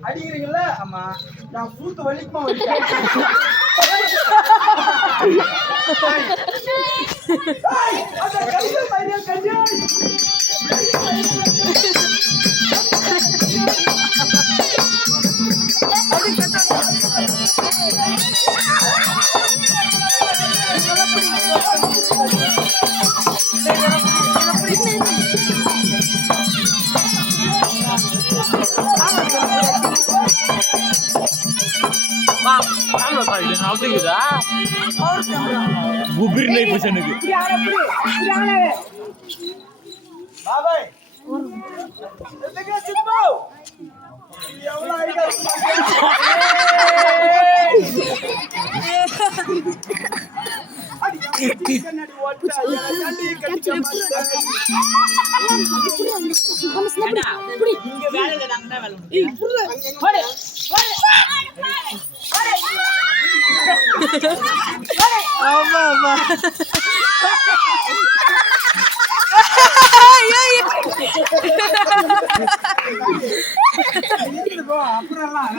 அடிக்கிறீங்கல்ல? ஆமா. நான் சூத்து வலிக்குமா வலிக்கிறேன். அந்த கையில் பையன் கஞ்சி. गुबीर नहीं पूछने की बाबाई देखिए चित्तो ये वाला आएगा कन्नड़ी वाटा कन्नड़ी कच्चा இங்க வேலையில நாங்க தான் வேலை போடு ஆமா ஆமா அப்புறம்டா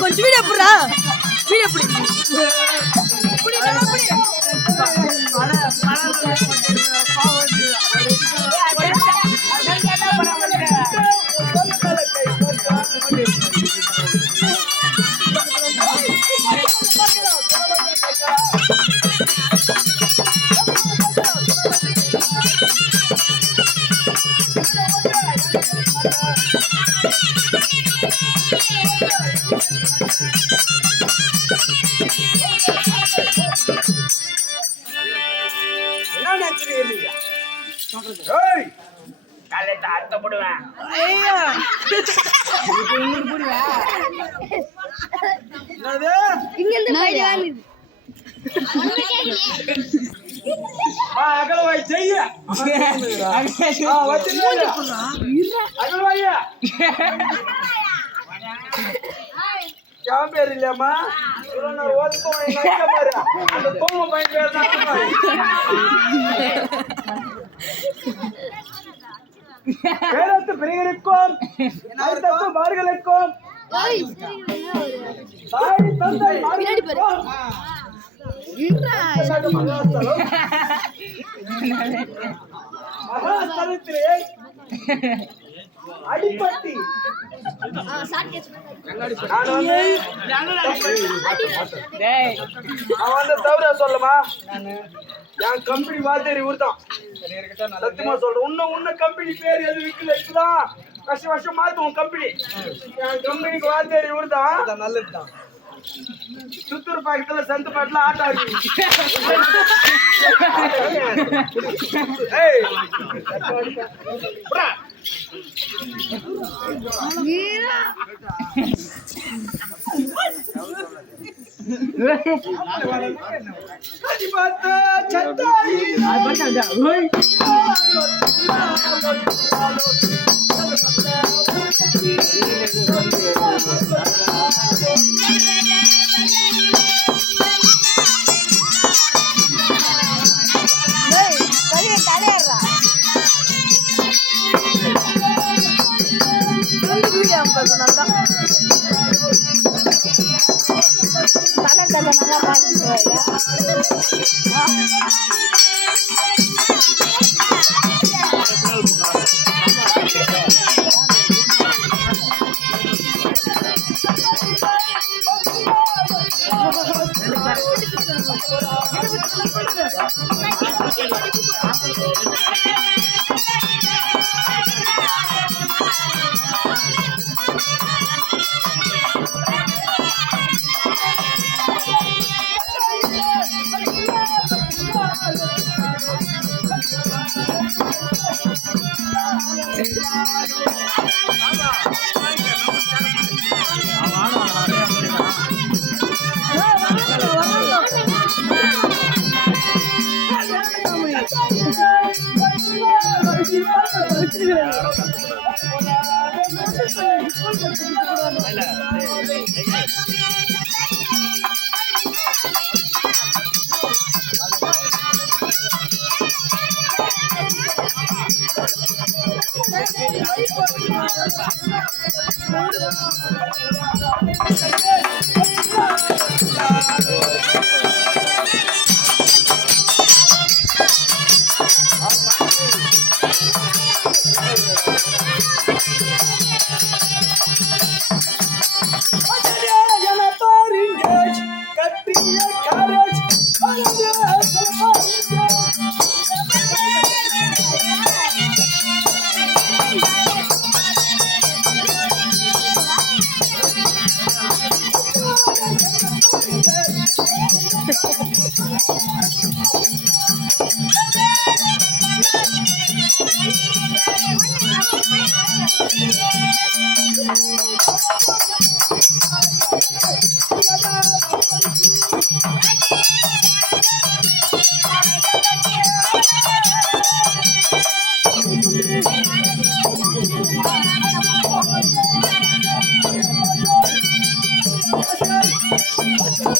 கொஞ்சம் வீடியோ புடுறா வீடியோ புடி क्या பேர் இல்லம்மா நான் ஓதுப்போ எங்க பாரு அந்த தோம பையன் பேர் தான் பேரத்து பிரியருக்கும் நாய்தத்து மார்களுக்கும் தாய் தந்தை மார்களுக்கும் மகாஸ்தலத்திலே அடிப்பட்டி தவிர சொல்லுமா என் கம்பெனி வாத்தியார் இவர்தான் சத்தியமா சொல்றேன் உன்ன கம்பெனி பேர் எது விக்கலாம் வருஷம் வருஷம் மாத்துவோம் கம்பெனி என் கம்பெனிக்கு வாத்தியார் இவர்தான் நல்லதுதான் சுத்தூர் பக்கத்துல சந்து பாட்டுல ஆட்டோ